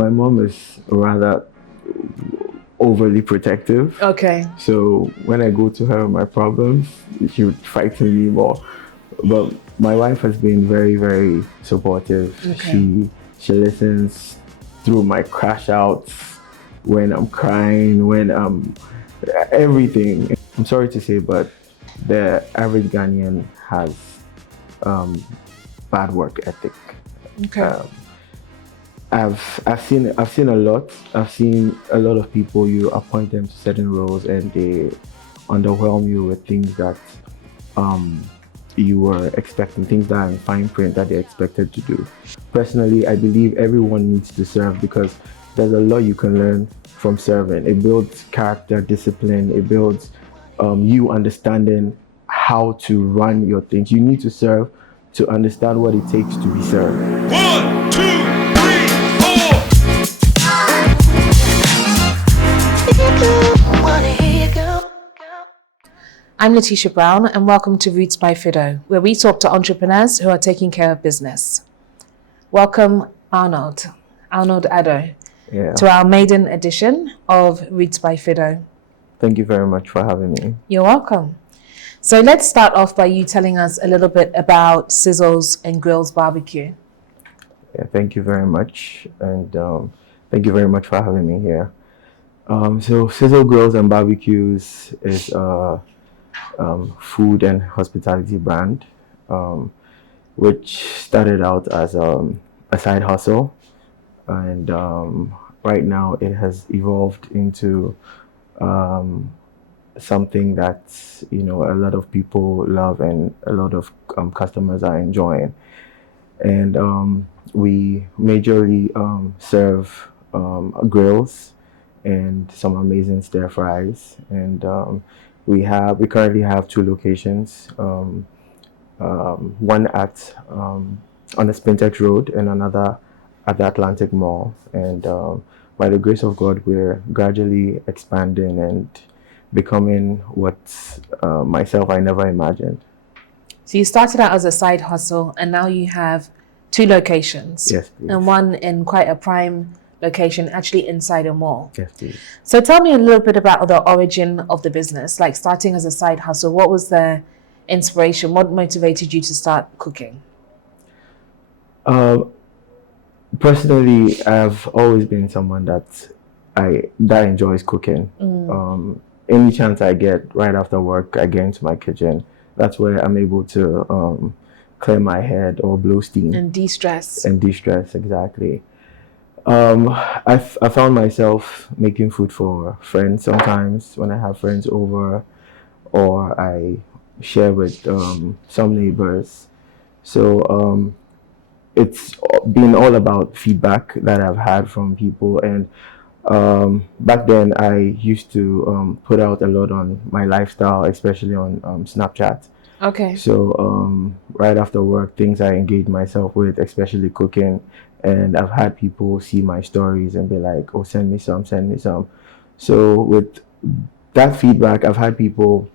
my mom is rather overly protective. Okay. So when I go to her with my problems, she would frighten me more. But my wife has been very, very supportive. Okay. She listens through my crash outs, when I'm crying, when I'm everything. I'm sorry to say, but the average Ghanaian has bad work ethic. Okay. I've seen a lot. I've seen a lot of people. You appoint them to certain roles and they underwhelm you with things that you were expecting, things that are in fine print that they're expected to do. Personally, I believe everyone needs to serve because there's a lot you can learn from serving. It builds character, discipline. It builds you understanding how to run your things. You need to serve to understand what it takes to be served. 1, 2, 3, 4. I'm Letitia Brown, and welcome to Roots by Fido, where we talk to entrepreneurs who are taking care of business. Welcome, Arnold Addo, to our maiden edition of Roots by Fido. Thank you very much for having me. You're welcome. So let's start off by you telling us a little bit about Sizzle's and Grill's Barbecue. Yeah, thank you very much, and thank you very much for having me here. So Sizzle Grills and Barbecues is a food and hospitality brand, which started out as a side hustle, and right now it has evolved into something that a lot of people love and a lot of customers are enjoying. And we majorly serve grills and some amazing stir fries, and we currently have 2 locations, one at on the Spintex Road and another at the Atlantic Mall. And by the grace of God, we're gradually expanding and becoming what myself I never imagined. So you started out as a side hustle, and now you have 2 locations. Yes, please. And one in quite a prime location, actually inside a mall. Yes, please. So tell me a little bit about the origin of the business, like starting as a side hustle. What was the inspiration? What motivated you to start cooking? Personally, I've always been someone that enjoys cooking. Any chance I get right after work, I get into my kitchen. That's where I'm able to clear my head or blow steam. And de-stress. Exactly. I found myself making food for friends sometimes when I have friends over, or I share with some neighbors. So it's been all about feedback that I've had from people. And back then I used to put out a lot on my lifestyle, especially on Snapchat. Okay. So right after work, things I engage myself with, especially cooking, and I've had people see my stories and be like, oh, send me some. So with that feedback, I've had people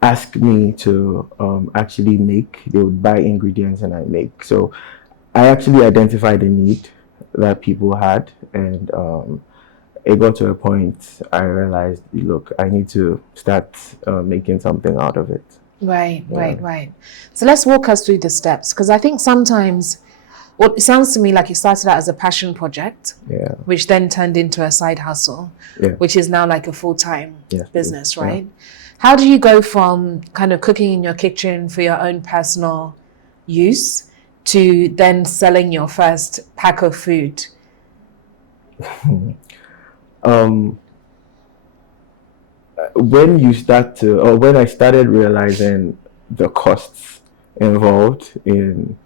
ask me to actually make. They would buy ingredients and I make. So I actually identified the need that people had, and it got to a point I realized, look, I need to start making something out of it. Right. So let's walk us through the steps, because I think sometimes it sounds to me like it started out as a passion project, which then turned into a side hustle, which is now like a full-time business, right? Yeah. How do you go from kind of cooking in your kitchen for your own personal use to then selling your first pack of food? When I started realizing the costs involved in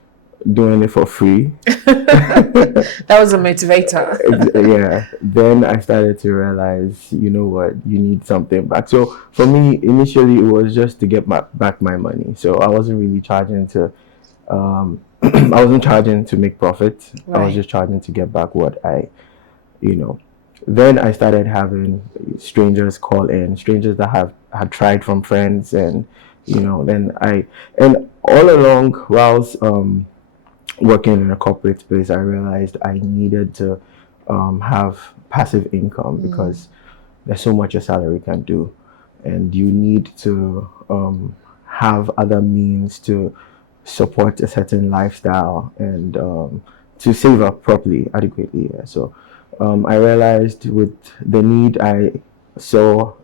doing it for free. That was a motivator. Yeah. Then I started to realize, you know what, you need something back. So for me, initially, it was just to get back my money. So I wasn't really charging to, I wasn't charging to make profit. Right. I was just charging to get back what Then I started having strangers call in, strangers that had tried from friends, and and all along, whilst working in a corporate space, I realized I needed to have passive income because there's so much a salary can do, and you need to have other means to support a certain lifestyle and to save up properly, adequately. Yeah. So I realized with the need I saw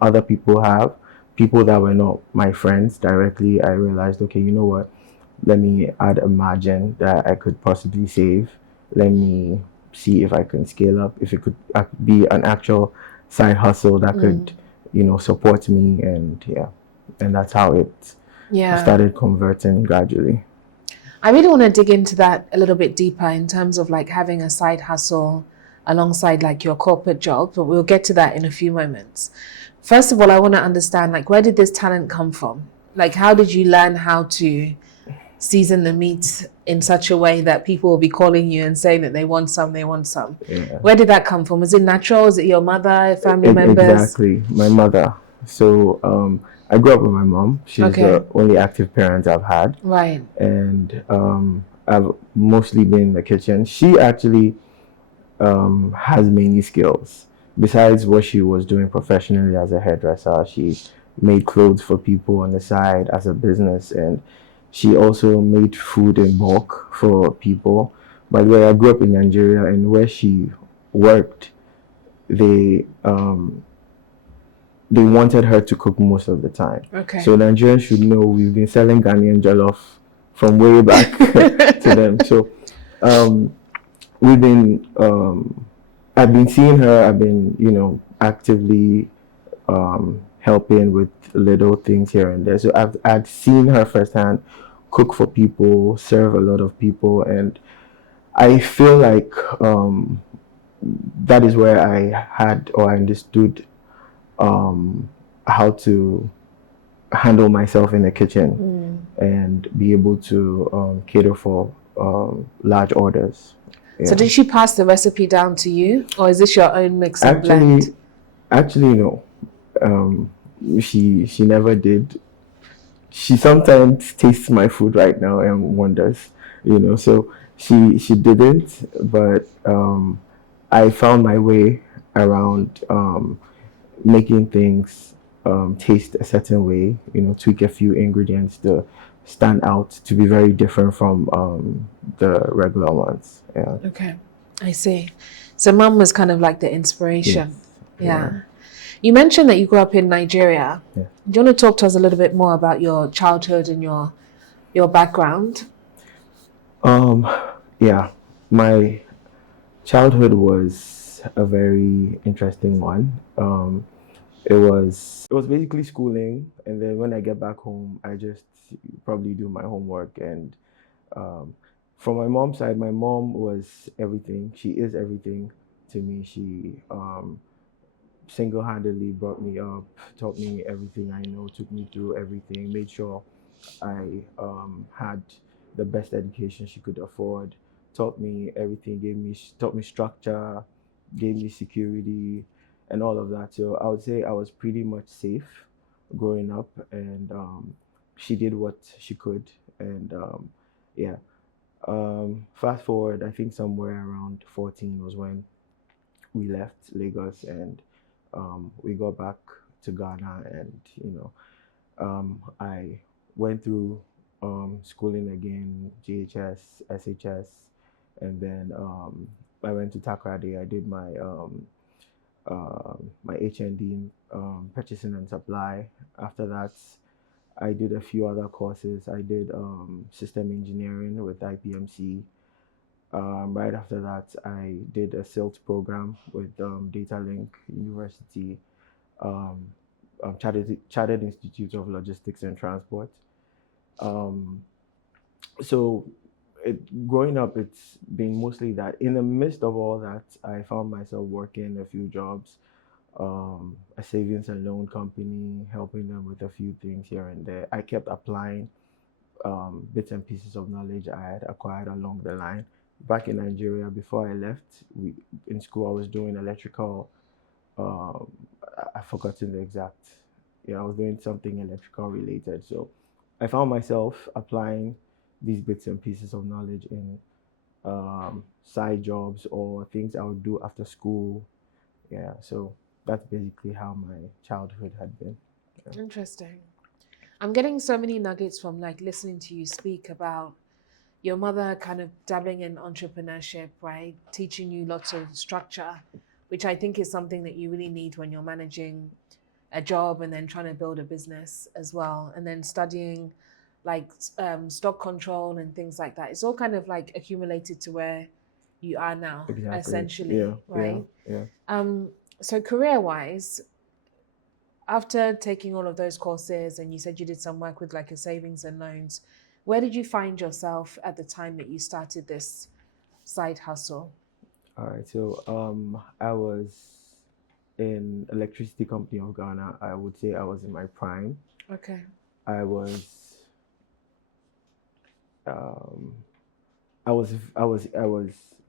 other people have, people that were not my friends directly, I realized, okay, you know what? Let me add a margin that I could possibly save. Let me see if I can scale up, if it could be an actual side hustle that could, support me. And yeah, and that's how it started converting gradually. I really want to dig into that a little bit deeper in terms of like having a side hustle alongside like your corporate job, but we'll get to that in a few moments. First of all, I want to understand like where did this talent come from? Like how did you learn how to season the meat in such a way that people will be calling you and saying that they want some, they want some? Yeah. Where did that come from? Was it natural? Was it your mother, family members? Exactly, my mother. So I grew up with my mom. She's the only active parent I've had. Right. And I've mostly been in the kitchen. She actually has many skills. Besides what she was doing professionally as a hairdresser, she made clothes for people on the side as a business, and she also made food in bulk for people. By the way, I grew up in Nigeria, and where she worked, they wanted her to cook most of the time. Okay. So Nigerians should know we've been selling Ghanaian jollof from way back to them. So we've been I've been seeing her. I've been actively helping with little things here and there. So I've seen her firsthand cook for people, serve a lot of people, and I feel like that is where I had or I understood how to handle myself in the kitchen and be able to cater for large orders. Yeah. So did she pass the recipe down to you, or is this your own mix and blend? Actually, no. She never did. She sometimes tastes my food right now and wonders, So she didn't, but I found my way around making things taste a certain way. Tweak a few ingredients to stand out, to be very different from the regular ones. Yeah. Okay, I see. So mom was kind of like the inspiration. Yes. Yeah. You mentioned that you grew up in Nigeria. Yeah. Do you want to talk to us a little bit more about your childhood and your background? Yeah, my childhood was a very interesting one. It was basically schooling, and then when I get back home, I just probably do my homework. And from my mom's side, my mom was everything. She is everything to me. She single-handedly brought me up, taught me everything I know, took me through everything, made sure I had the best education she could afford, taught me everything, taught me structure, gave me security, and all of that. So I would say I was pretty much safe growing up, and she did what she could, and yeah. Fast forward, I think somewhere around 14 was when we left Lagos, and we got back to Ghana, and I went through schooling again, GHS, SHS, and then I went to Takoradi. I did my HND in purchasing and supply. After that, I did a few other courses. I did system engineering with IPMC. Right after that, I did a SILT program with Data Link University, Chartered Institute of Logistics and Transport. So growing up, it's been mostly that. In the midst of all that, I found myself working a few jobs, a savings and loan company, helping them with a few things here and there. I kept applying bits and pieces of knowledge I had acquired along the line. Back in Nigeria, before I left, in school I was doing electrical. I've forgotten the exact. Yeah, I was doing something electrical related. So I found myself applying these bits and pieces of knowledge in side jobs or things I would do after school. Yeah, so that's basically how my childhood had been. Yeah. Interesting. I'm getting so many nuggets from like listening to you speak about your mother kind of dabbling in entrepreneurship, right? Teaching you lots of structure, which I think is something that you really need when you're managing a job and then trying to build a business as well. And then studying like stock control and things like that. It's all kind of like accumulated to where you are now, Exactly. essentially, right? Yeah. So career wise, after taking all of those courses and you said you did some work with like a savings and loans, where did you find yourself at the time that you started this side hustle? All right. So I was in electricity company of Ghana. I would say I was in my prime. Okay. I was um, I was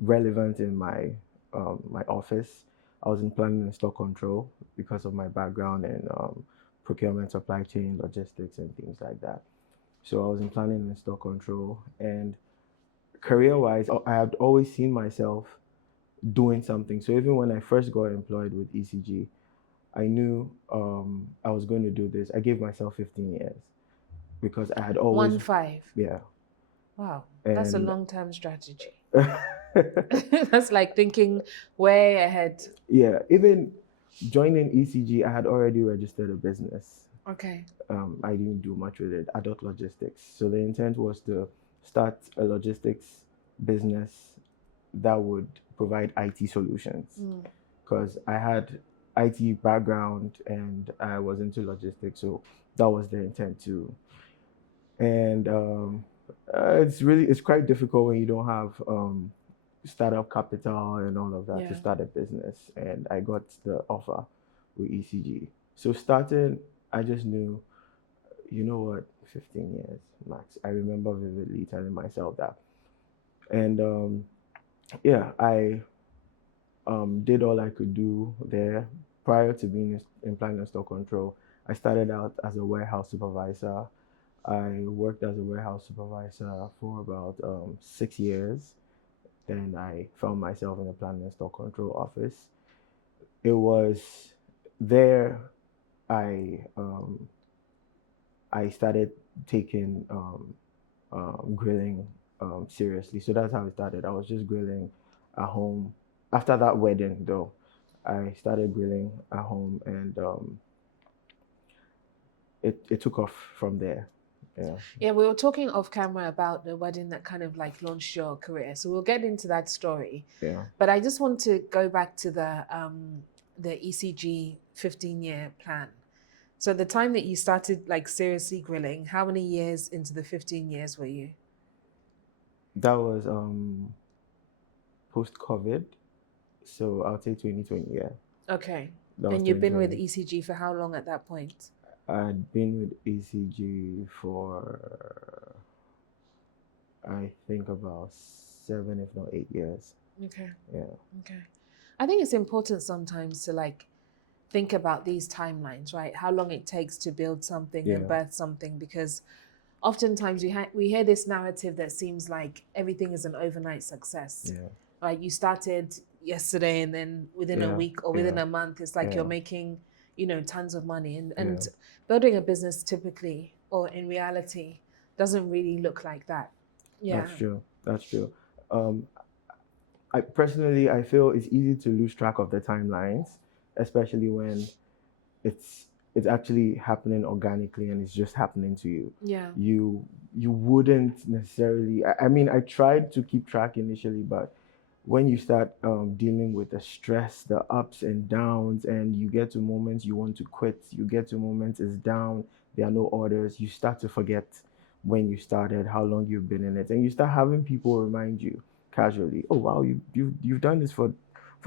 relevant in my office. I was in planning and stock control because of my background in procurement, supply chain, logistics, and things like that. So I was in planning and stock control. And career-wise, I had always seen myself doing something. So even when I first got employed with ECG, I knew I was going to do this. I gave myself 15 years because I had always, 1-5. yeah. Wow. That's a And long-term strategy. That's like thinking way ahead. yeah, even joining ECG, I had already registered a business. Okay. I didn't do much with it, adult logistics. So the intent was to start a logistics business that would provide IT solutions because I had IT background and I was into logistics, so that was the intent too. And it's quite difficult when you don't have startup capital and all of that to Yeah. start a business. And I got the offer with ECG. So starting, I just knew, you know what, 15 years max. I remember vividly telling myself that. And yeah, I did all I could do there. Prior to being in planning and stock control, I started out as a warehouse supervisor. I worked as a warehouse supervisor for about 6 years. Then I found myself in the planning and stock control office. It was there I started taking grilling seriously. So that's how it started. I was just grilling at home. After that wedding, though, I started grilling at home, and it took off from there. Yeah. Yeah, we were talking off camera about the wedding that kind of like launched your career. So we'll get into that story. Yeah. But I just want to go back to the ECG 15-year plan. So the time that you started like seriously grilling, how many years into the 15 years were you? That was post COVID. So I'll say 2020, yeah. Okay. That was And you've been with 2020. ECG for how long at that point? I'd been with ECG for I think about 7, if not 8 years. Okay. Yeah. Okay. I think it's important sometimes to like think about these timelines, right? How long it takes to build something and Yeah. birth something, because oftentimes we hear this narrative that seems like everything is an overnight success. Yeah. Right? You started yesterday and then within a Yeah. week or within Yeah. a month, it's like Yeah. you're making, tons of money. And Yeah. building a business typically or in reality doesn't really look like that. Yeah. That's true. That's true. Um, I feel it's easy to lose track of the timelines, especially when it's it's actually happening organically and it's just happening to you. Yeah. You wouldn't necessarily. I mean, I tried to keep track initially, but when you start dealing with the stress, the ups and downs, and you get to moments you want to quit, you get to moments it's down, there are no orders, you start to forget when you started, how long you've been in it, and you start having people remind you casually, oh wow, you've done this for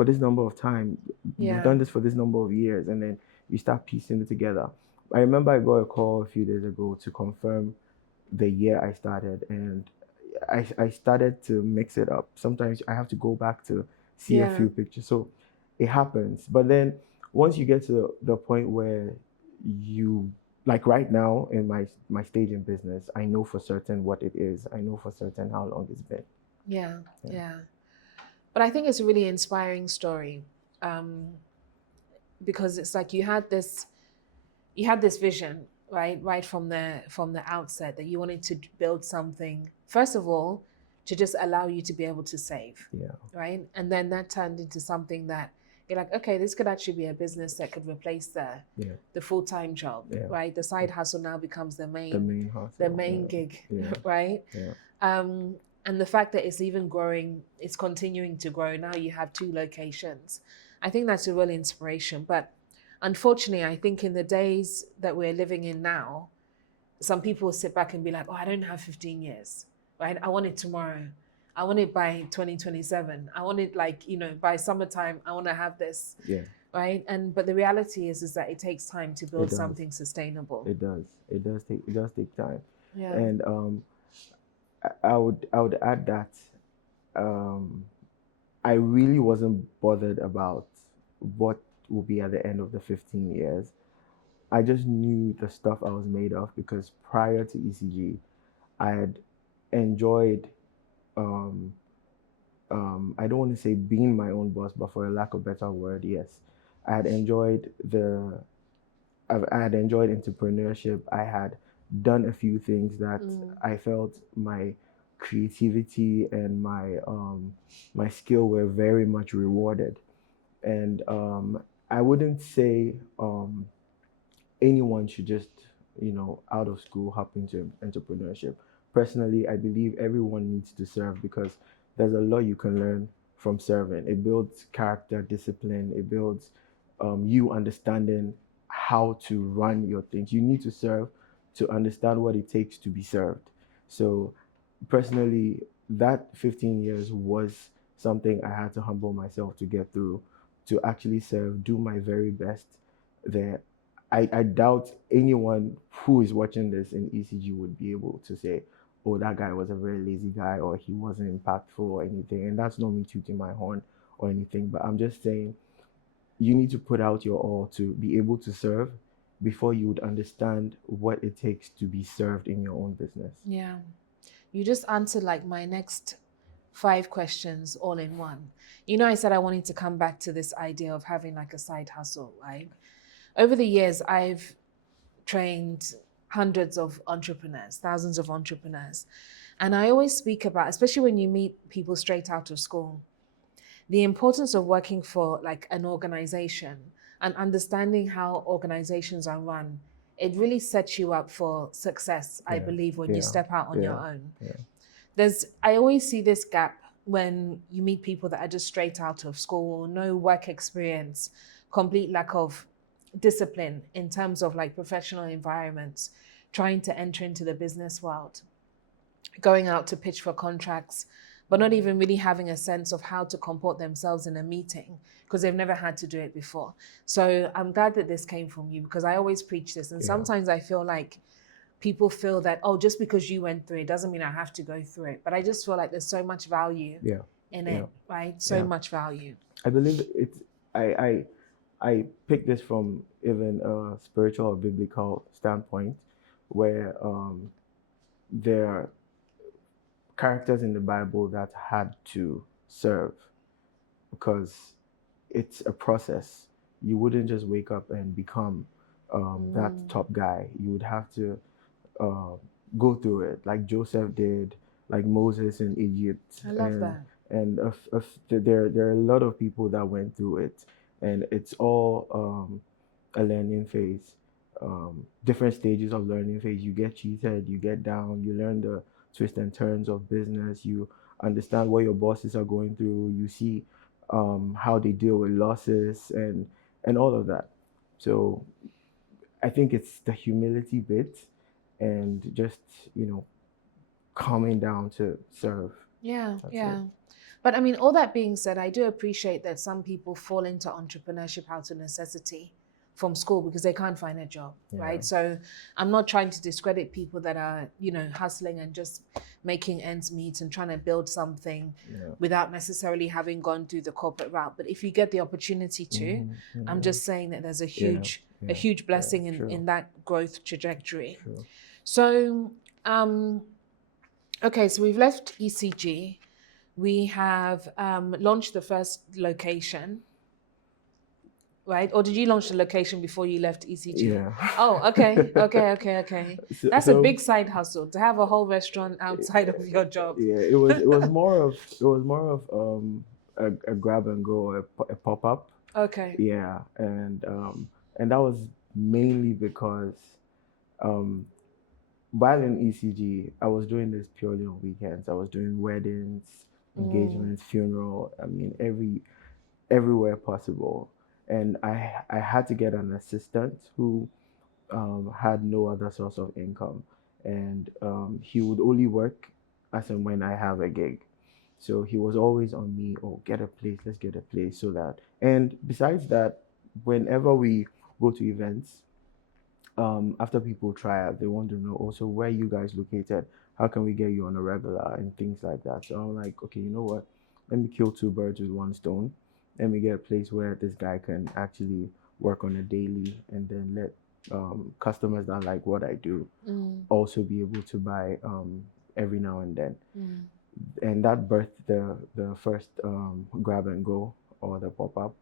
this number of time, you've Yeah. done this for this number of years, and then you start piecing it together. I remember I got a call a few days ago to confirm the year I started, and I started to mix it up. Sometimes I have to go back to see a Yeah. few pictures. So it happens. But then once you get to the point where you like right now in my stage in business, I know for certain what it is. I know for certain how long it's been. Yeah. But I think it's a really inspiring story, because it's like you had this vision, right from the outset, that you wanted to build something, first of all, to just allow you to be able to save, right? And then that turned into something that you're like, okay, this could actually be a business that could replace the full-time job, right? The side hustle now becomes the main hustle, the main gig, right? And the fact that it's even growing, it's continuing to grow. Now you have 2 locations. I think that's a real inspiration. But unfortunately, I think in the days that we're living in now, some people will sit back and be like, oh, I don't have 15 years, right? I want it tomorrow. I want it by 2027. I want it by summertime, I want to have this. Right. But the reality is that it takes time to build something sustainable. It does. It does take time. Yeah. And I would add that I really wasn't bothered about what will be at the end of the 15 years. I just knew the stuff I was made of, because prior to ECG, I had enjoyed, I don't want to say being my own boss, but for a lack of better word, yes. I had enjoyed entrepreneurship. I had done a few things that I felt my creativity and my skill were very much rewarded. And I wouldn't say anyone should just, out of school hop into entrepreneurship. Personally, I believe everyone needs to serve, because there's a lot you can learn from serving. It builds character, discipline. It builds you understanding how to run your things. You need to serve to understand what it takes to be served. So personally, that 15 years was something I had to humble myself to get through, to actually serve, do my very best there. I doubt anyone who is watching this in ECG would be able to say, oh, that guy was a very lazy guy, or he wasn't impactful or anything. And that's not me tooting my horn or anything, but I'm just saying you need to put out your all to be able to serve before you would understand what it takes to be served in your own business. Yeah. You just answered like my next 5 questions all in one. I said I wanted to come back to this idea of having like a side hustle, right? Over the years, I've trained hundreds of entrepreneurs, thousands of entrepreneurs. And I always speak about, especially when you meet people straight out of school, the importance of working for like an organization and understanding how organizations are run. It really sets you up for success, I believe, when you step out on your own. I always see this gap when you meet people that are just straight out of school, no work experience, complete lack of discipline in terms of like professional environments, trying to enter into the business world, going out to pitch for contracts, but not even really having a sense of how to comport themselves in a meeting because they've never had to do it before. So I'm glad that this came from you, because I always preach this. And sometimes I feel like people feel that, oh, just because you went through it doesn't mean I have to go through it. But I just feel like there's so much value in it, right? So much value. I believe it's, I picked this from even a spiritual or biblical standpoint, where there are characters in the Bible that had to serve, because it's a process. You wouldn't just wake up and become that top guy. You would have to go through it, like Joseph did, like Moses in Egypt. I love that. And there are a lot of people that went through it, and it's all a learning phase. Different stages of learning phase. You get cheated, you get down, you learn the twists and turns of business. You understand what your bosses are going through. You see how they deal with losses and all of that. So I think it's the humility bit and just, calming down to serve. Yeah, That's yeah. it. But I mean, all that being said, I do appreciate that some people fall into entrepreneurship out of necessity. from school because they can't find a job, right? So I'm not trying to discredit people that are, hustling and just making ends meet and trying to build something without necessarily having gone through the corporate route. But if you get the opportunity to, I'm just saying that there's a huge blessing in that growth trajectory. True. So, okay, so we've left ECG. We have launched the first location, right? Or did you launch the location before you left ECG? Yeah. Oh, okay. That's a big side hustle to have a whole restaurant outside of your job. Yeah, it was more of a grab and go, a pop up. Okay. Yeah, and that was mainly because while in ECG, I was doing this purely on weekends. I was doing weddings, engagements, funeral. I mean, everywhere possible. And I had to get an assistant who had no other source of income, and he would only work as and when I have a gig. So he was always on me. Oh, get a place. Let's get a place so that. And besides that, whenever we go to events, after people try out, they want to know also where you guys located. How can we get you on a regular and things like that. So I'm like, okay, you know what? Let me kill two birds with one stone. Let me get a place where this guy can actually work on a daily, and then let customers that like what I do also be able to buy every now and then. And that birthed the first grab and go, or the pop up.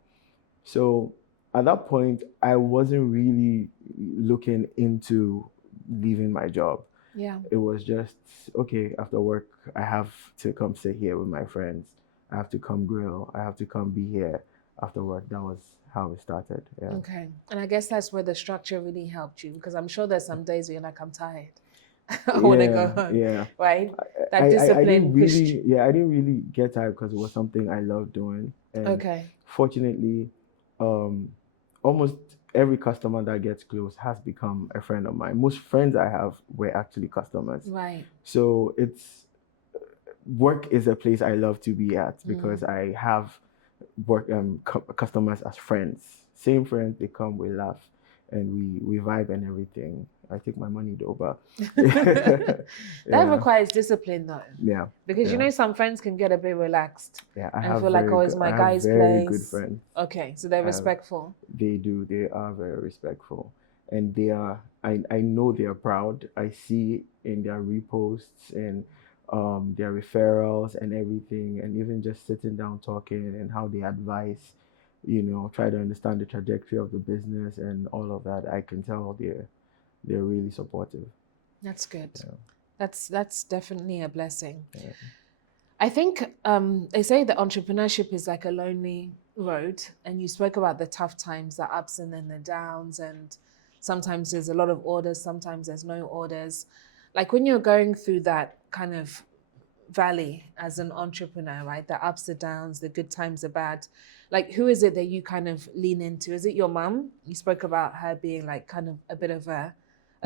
So at that point, I wasn't really looking into leaving my job. Yeah. It was just, okay, after work, I have to come sit here with my friends. I have to come grill. I have to come be here after work. That was how it started. Yeah. Okay. And I guess that's where the structure really helped you, because I'm sure there's some days where you're like, I'm tired. I want to go home. Yeah. Right? That I discipline didn't pushed. really, I didn't really get tired because it was something I loved doing. And Okay. fortunately, almost every customer that gets close has become a friend of mine. Most friends I have were actually customers. Right. So work is a place I love to be at, because I have customers as friends. Same friends, they come, we laugh, and we vibe and everything. I take my money though, but That yeah. requires discipline though. Yeah. Because yeah. some friends can get a bit relaxed. Yeah, and feel like, oh, it's my guy's very place. good friends. Okay, so they're respectful. They do. They are very respectful, and they are. I know they are proud. I see in their reposts and their referrals and everything, and even just sitting down talking and how they advise, try to understand the trajectory of the business and all of that. I can tell they're really supportive. That's good. Yeah. That's definitely a blessing. Yeah. I think they say that entrepreneurship is like a lonely road, and you spoke about the tough times, the ups and then the downs, and sometimes there's a lot of orders, sometimes there's no orders. Like when you're going through that kind of valley as an entrepreneur, right? The ups, the downs, the good times, the bad. Like who is it that you kind of lean into? Is it your mum? You spoke about her being like kind of a bit of a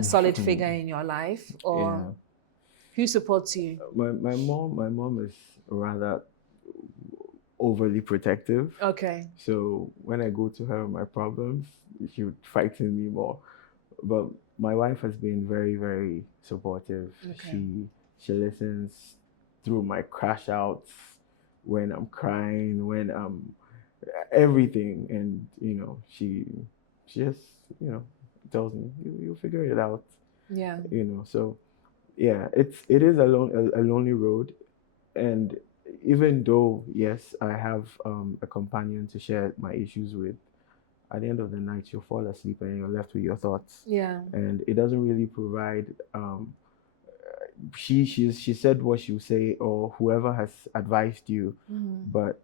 solid figure in your life, or who supports you? My mom is rather overly protective. Okay. So when I go to her with my problems, she would frighten me more. But my wife has been very, very supportive. Okay. She listens through my crash outs, when I'm crying, when I'm everything, and she just tells me, you figure it out. Yeah. So yeah, it is a lonely road. And even though, yes, I have a companion to share my issues with, at the end of the night you'll fall asleep and you're left with your thoughts. Yeah. And it doesn't really provide she said what she'll say, or whoever has advised you, but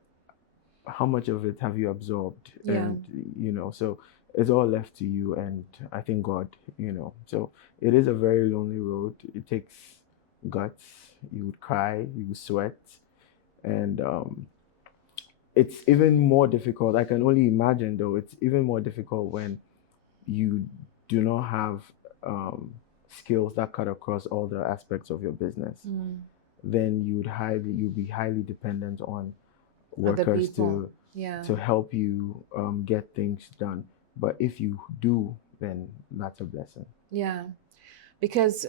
how much of it have you absorbed? Yeah. And so it's all left to you, and I thank God. So it is a very lonely road. It takes guts. You would cry, you would sweat, and it's even more difficult. I can only imagine, though, it's even more difficult when you do not have skills that cut across all the aspects of your business. Then you'd be highly dependent on workers to help you get things done. But if you do, then that's a blessing. Yeah, because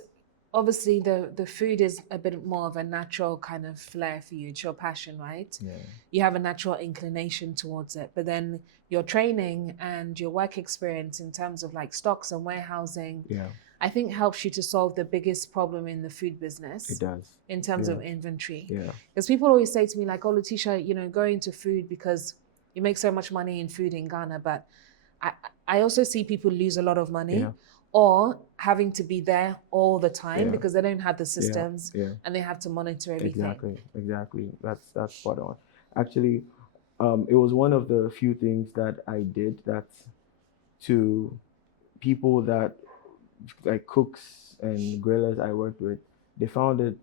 obviously the food is a bit more of a natural kind of flair for you. It's your passion, right? Yeah. You have a natural inclination towards it. But then your training and your work experience in terms of like stocks and warehousing, Yeah. I think helps you to solve the biggest problem in the food It business does. in terms Yeah. of inventory. Yeah. Because people always say to me, like, oh, Letitia, go into food because you make so much money in food in Ghana. But I, I also see people lose a lot of money Yeah. or having to be there all the time Yeah. because they don't have the Yeah. systems Yeah. and they have to monitor everything. Exactly. That's spot on. Actually, it was one of the few things that I did that to people that like cooks and grillers I worked with, they found it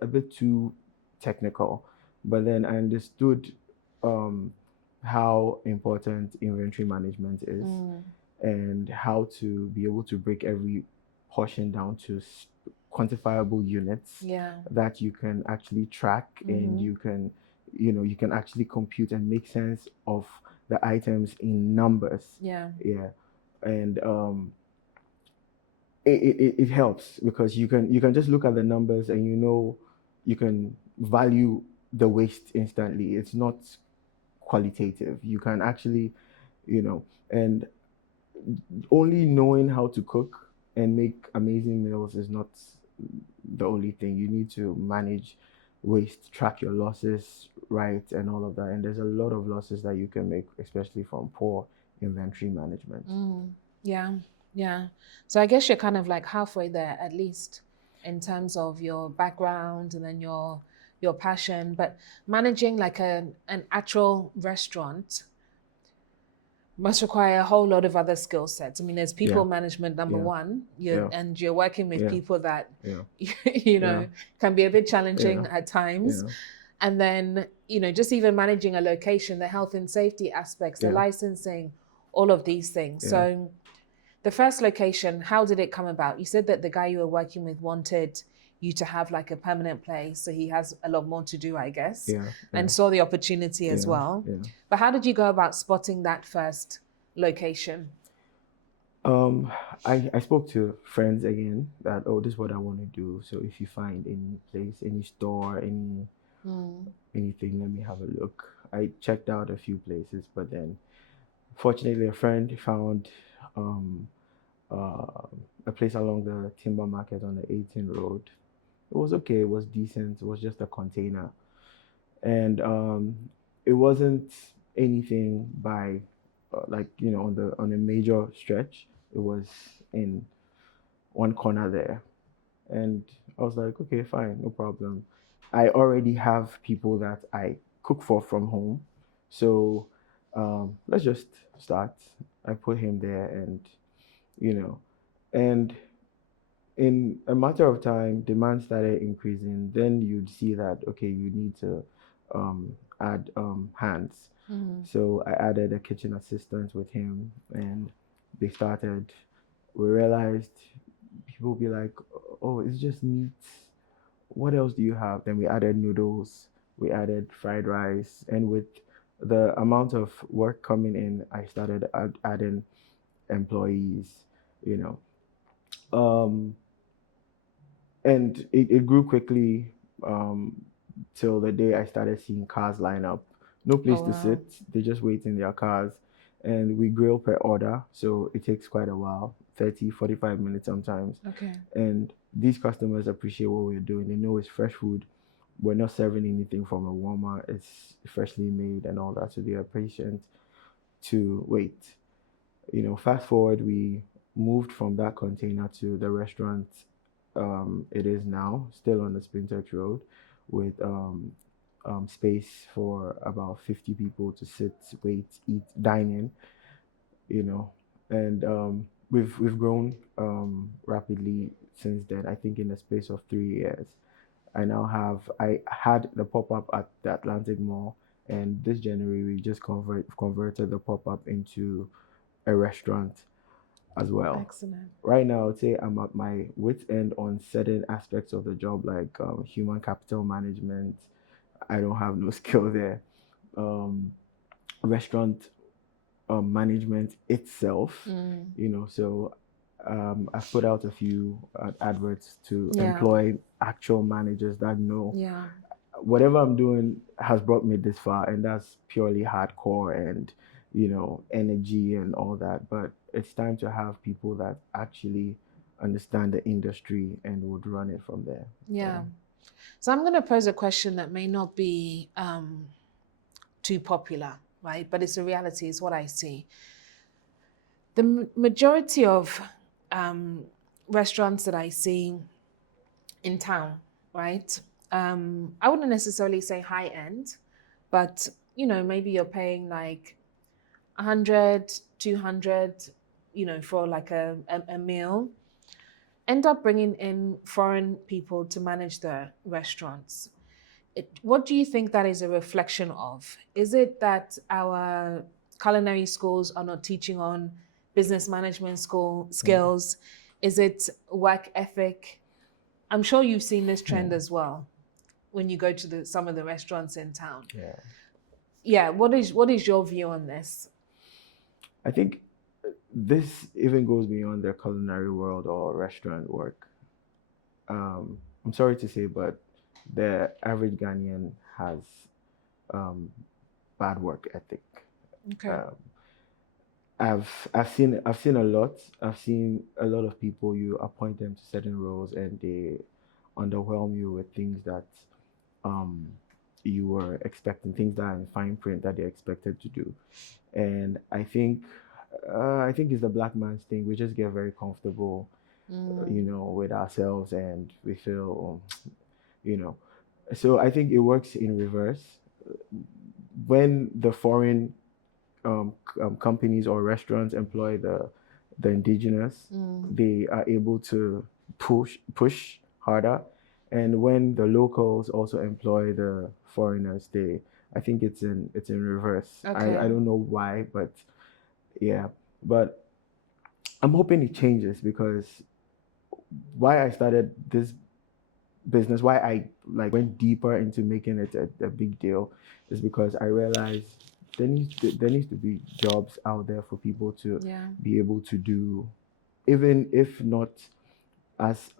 a bit too technical. But then I understood um, how important inventory management is and how to be able to break every portion down to quantifiable units Yeah. that you can actually track and you can you can actually compute and make sense of the items in numbers. Yeah. Yeah. And it helps because you can just look at the numbers and you can value the waste instantly. It's not qualitative. You can actually and only knowing how to cook and make amazing meals is not the only thing. You need to manage waste, track your losses right, and all of that. And there's a lot of losses that you can make, especially from poor inventory management. Yeah. Yeah. So I guess you're kind of like halfway there at least in terms of your background and then your passion. But managing like an actual restaurant must require a whole lot of other skill sets. I mean, there's people Yeah. management number Yeah. one, Yeah. and you're working with Yeah. people that Yeah. you can be a bit challenging Yeah. at times. Yeah. And then, just even managing a location, the health and safety aspects, the Yeah. licensing, all of these things. Yeah. So the first location, how did it come about? You said that the guy you were working with wanted you to have like a permanent place, so he has a lot more to do, I guess, Yeah. and saw the opportunity as Yeah. well. Yeah. But how did you go about spotting that first location? Um, I spoke to friends again that, oh, this is what I want to do. So if you find any place, any store, anything, let me have a look. I checked out a few places, but then fortunately a friend found um uh, a place along the timber market on the 18 road. It was okay, it was decent, it was just a container. And it wasn't anything by like on a major stretch. It was in one corner there, and I was like, okay, fine, no problem. I already have people that I cook for from home, so let's just start. I put him there, and you know and in a matter of time, demand started increasing. Then you'd see that, okay, you need to add hands. So I added a kitchen assistant with him, and they started. We realized people be like, "Oh, it's just meat. What else do you have?" Then we added noodles, we added fried rice, and with the amount of work coming in, I started adding employees. You know, um, and it grew quickly till the day I started seeing cars line up. No place Oh to wow. sit. They just wait in their cars. And we grill per order. So it takes quite a while 30, 45 minutes sometimes. Okay. And these customers appreciate what we're doing. They know it's fresh food. We're not serving anything from a Walmart. It's freshly made and all that. So they are patient to wait. Fast forward, we moved from that container to the restaurant it is now, still on the Spintex Road, with space for about 50 people to sit, wait, eat, dine in, and we've grown rapidly since then. I think in the space of 3 years, I had the pop up at the Atlantic Mall, and this January we just converted the pop up into a restaurant as well. Excellent. Right now, I would say I'm at my wit's end on certain aspects of the job, like human capital management. I don't have no skill there. Restaurant management itself, so I've put out a few adverts to employ actual managers that know whatever I'm doing has brought me this far, and that's purely hardcore and energy and all that. But it's time to have people that actually understand the industry and would run it from there. So I'm going to pose a question that may not be too popular, right? But it's a reality. It's what I see. The majority of restaurants that I see in town, right? I wouldn't necessarily say high end, but maybe you're paying like 100, 200, for like a meal, end up bringing in foreign people to manage the restaurants. What do you think that is a reflection of? Is it that our culinary schools are not teaching on business management skills? Is it work ethic? I'm sure you've seen this trend as well when you go to some of the restaurants in town. Yeah. What is your view on this? I think this even goes beyond the culinary world or restaurant work. I'm sorry to say, but the average Ghanaian has bad work ethic. I've seen a lot. I've seen a lot of people. You appoint them to certain roles, and they underwhelm you with things that you were expecting, things that are in fine print that they're expected to do. And I think it's the black man's thing. We just get very comfortable, with ourselves, and we feel, So I think it works in reverse. When the foreign companies or restaurants employ the indigenous, they are able to push harder. And when the locals also employ the foreigners, I think it's in reverse. I don't know why, but yeah. But I'm hoping it changes, because why I started this business, why I went deeper into making it a big deal, is because I realized there needs to be jobs out there for people to be able to do, even if not as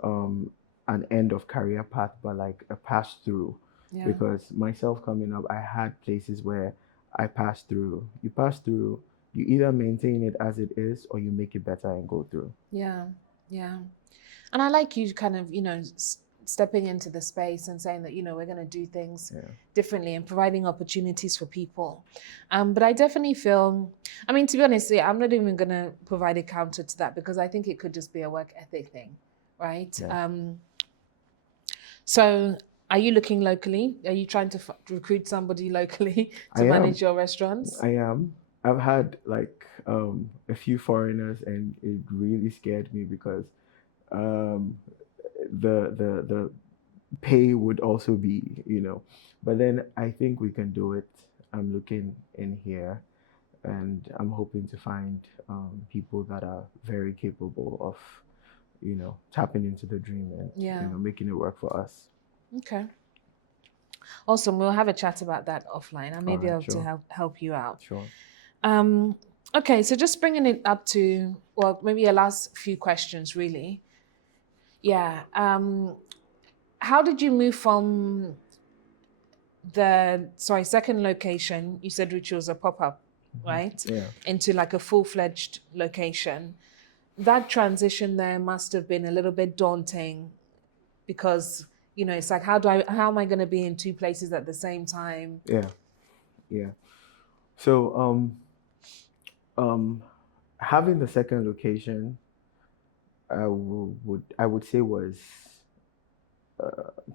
an end of career path, but like a pass through. Because myself coming up, I had places where I passed through. You pass through, you either maintain it as it is or you make it better and go through. And I like you kind of stepping into the space and saying that we're going to do things differently and providing opportunities for people. But I definitely feel, I mean, to be honest, I'm not even going to provide a counter to that, because I think it could just be a work ethic thing, right? So are you looking locally? Are you trying to recruit somebody locally to manage your restaurants? I am. I've had a few foreigners, and it really scared me, because the pay would also be, but then I think we can do it. I'm looking in here, and I'm hoping to find people that are very capable of, tapping into the dream and making it work for us. Okay. Awesome. We'll have a chat about that offline. I may be able to help you out. Sure. Okay, so just bringing it up to, well, maybe a last few questions, really. How did you move from the second location, you said, which was a pop-up, right? Into like a full-fledged location? That transition there must have been a little bit daunting, because it's like, how am I going to be in two places at the same time? So having the second location, I would say, was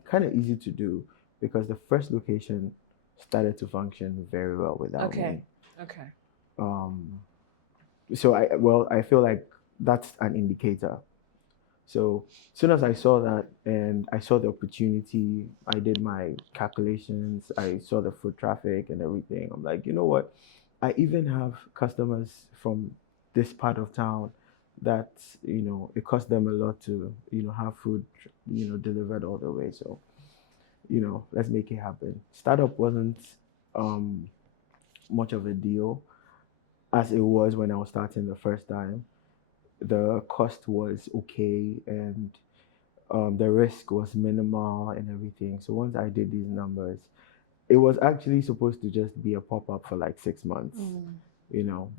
kind of easy to do, because the first location started to function very well without me. So I feel like that's an indicator. So as soon as I saw that, and I saw the opportunity, I did my calculations, I saw the foot traffic and everything. I'm like, you know what? I even have customers from this part of town that, it costs them a lot to, have food, delivered all the way. So, let's make it happen. Startup wasn't much of a deal. as it was when I was starting the first time. The cost was okay, and the risk was minimal and everything. So once I did these numbers, it was actually supposed to just be a pop-up for like 6 months,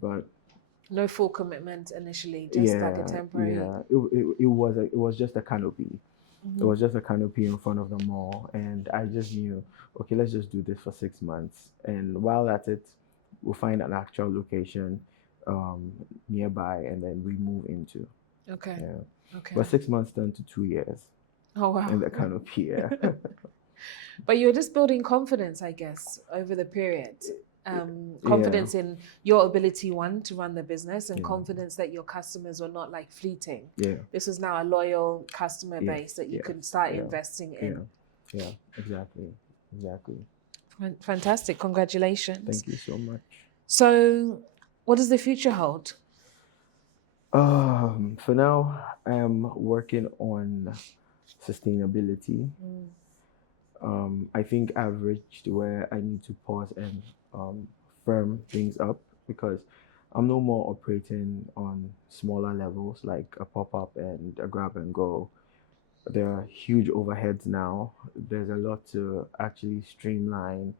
but no full commitment initially, just like a temporary. it was just a canopy. It was just a canopy in front of the mall, and I just knew, okay, let's just do this for 6 months, and while at it, we'll find an actual location nearby, and then we move into. Okay. Yeah. Okay. But 6 months turned to 2 years. Oh wow. In the canopy, yeah. But you're just building confidence, I guess, over the period. Confidence in your ability, one, to run the business, and confidence that your customers were not like fleeting. Yeah. This is now a loyal customer base that you can start investing in. Yeah, exactly. Fantastic. Congratulations. Thank you so much. So, what does the future hold? For now, I'm working on sustainability. I think I've reached where I need to pause and firm things up, because I'm no more operating on smaller levels like a pop-up and a grab and go. There are huge overheads now. There's a lot to actually streamline.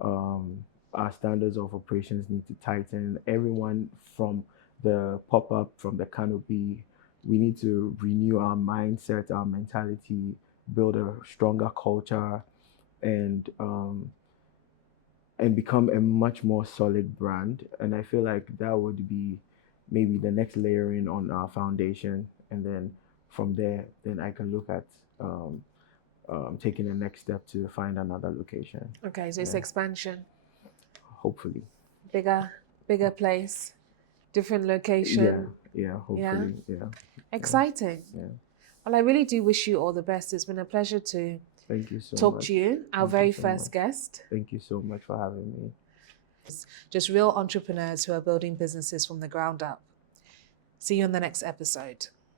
Our standards of operations need to tighten. Everyone from the pop-up, from the canopy, we need to renew our mindset, our mentality, build a stronger culture, and become a much more solid brand. And I feel like that would be maybe the next layering on our foundation, and then from there, then I can look at taking the next step to find another location. Okay, so it's expansion. Hopefully. Bigger place, different location. Yeah, hopefully. Yeah. Exciting. Yeah. Well, I really do wish you all the best. It's been a pleasure to Thank you so talk much. to you, our very first guest. Thank you so much for having me. Just real entrepreneurs who are building businesses from the ground up. See you in the next episode.